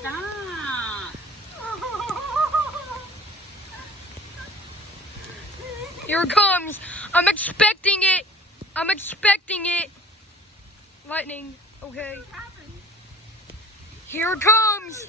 Stop. Here it comes. I'm expecting it. I'm expecting it. Lightning. Okay. Here it comes.